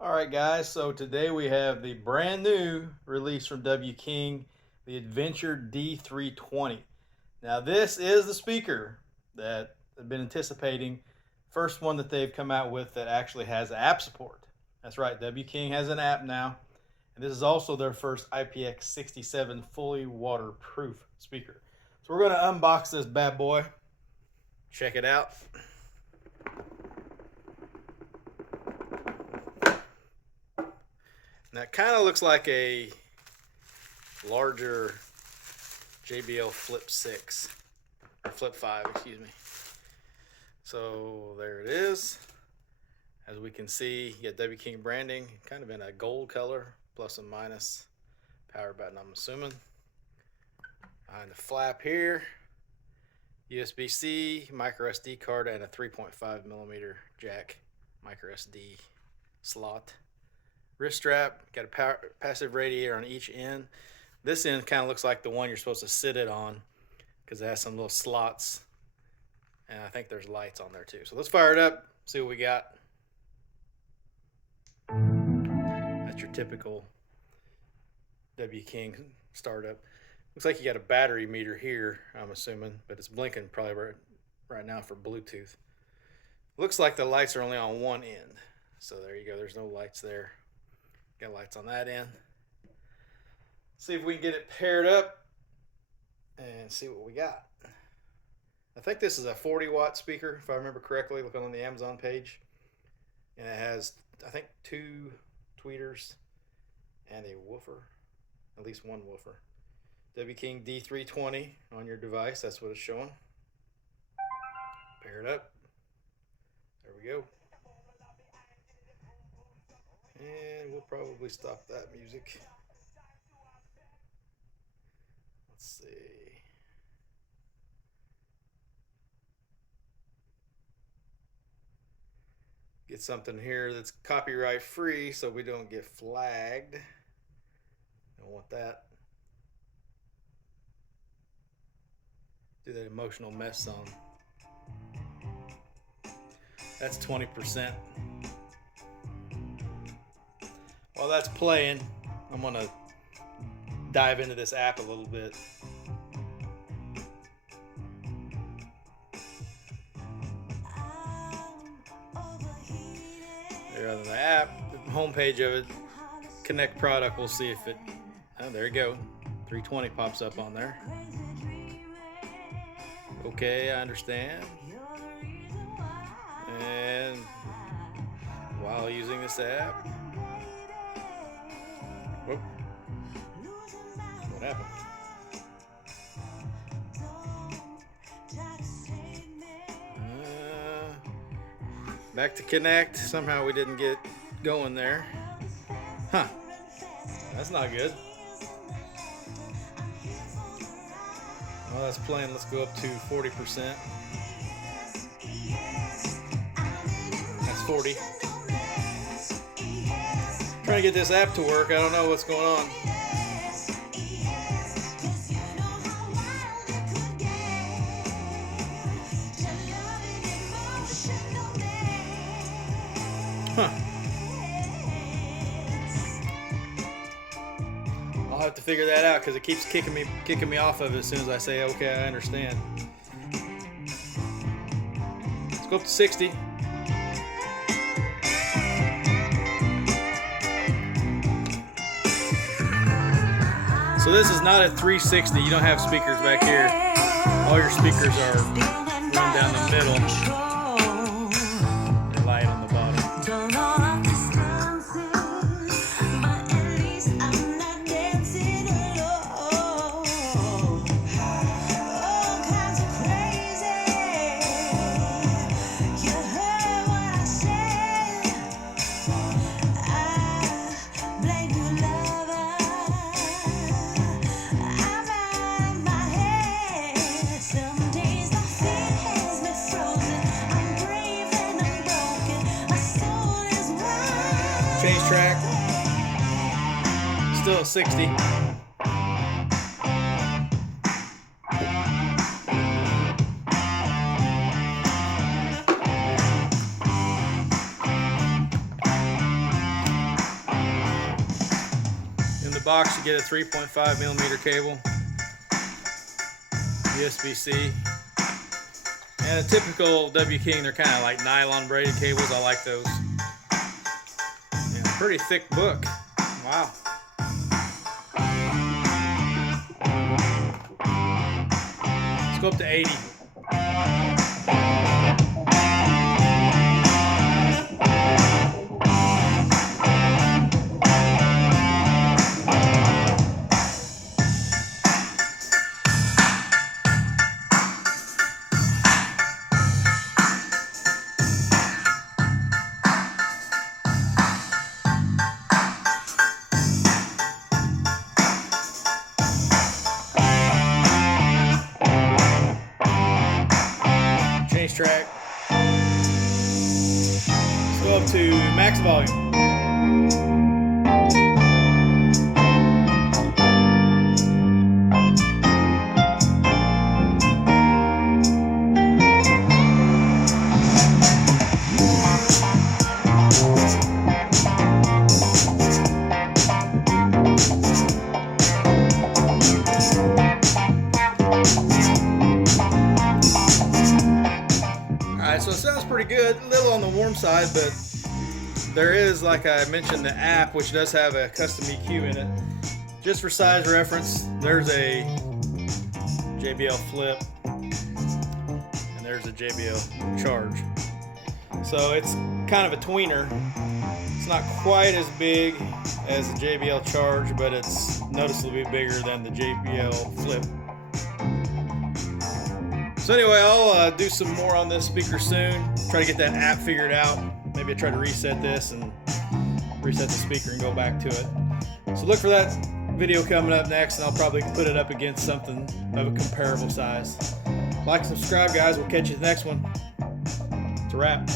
Alright guys, so today we have the brand new release from W King, the Adventure D320. Now this is the speaker that I've been anticipating. First one that they've come out with that actually has app support. That's right, W King has an app now. And this is also their first IPX67 fully waterproof speaker. So we're going to unbox this bad boy. Check it out. Now it kind of looks like a larger JBL Flip 6, or Flip 5, excuse me. So there it is. As we can see, you got W King branding, kind of in a gold color, plus and minus. Power button, I'm assuming. Behind the flap here, USB-C, micro SD card, and a 3.5mm jack micro SD slot. Wrist strap, got a passive radiator on each end. This end kind of looks like the one you're supposed to sit it on because it has some little slots, and I think there's lights on there too. So let's fire it up, see what we got. That's your typical W King startup. Looks like you got a battery meter here, I'm assuming, but it's blinking probably right now for Bluetooth. Looks like the lights are only on one end. So there you go, there's no lights there. Got lights on that end. See if we can get it paired up and see what we got. I think this is a 40-watt speaker, if I remember correctly, looking on the Amazon page. And it has, I think, 2 tweeters and a woofer, at least one woofer. W King D320 on your device, that's what it's showing. Pair it up. There we go. And we'll probably stop that music. Let's see. Get something here that's copyright free so we don't get flagged. Don't want that. Do that emotional mess song. That's 20%. While that's playing, I'm gonna dive into this app a little bit. There on the app, the homepage of it, connect product, we'll see if it, oh, there you go, 320 pops up on there. Okay, I understand. And while using this app, whoop. What happened? Back to connect. Somehow we didn't get going there. Huh. That's not good. Well, that's playing. Let's go up to 40%. That's 40. Trying to get this app to work. I don't know what's going on. Huh. I'll have to figure that out because it keeps kicking me off of it as soon as I say, okay, I understand. Let's go up to 60. So this is not a 360. You don't have speakers back here. All your speakers are run down the middle. They're light on the bottom. Change track, still 60. box you get a 3.5 millimeter cable, USB-C, and a typical W King. They're kind of like nylon braided cables. I like those. And a pretty thick book. Wow. Let's go up to 80. Change track. Let's go up to max volume. Alright, so it sounds pretty good, a little on the warm side, but there is, like I mentioned, the app, which does have a custom EQ in it. Just for size reference, there's a JBL Flip, and there's a JBL Charge. So it's kind of a tweener. It's not quite as big as the JBL Charge, but it's noticeably bigger than the JBL Flip. So anyway, I'll do some more on this speaker soon. Try to get that app figured out. Maybe I try to reset this and reset the speaker and go back to it. So look for that video coming up next, and I'll probably put it up against something of a comparable size. Like and subscribe, guys. We'll catch you the next one. It's a wrap.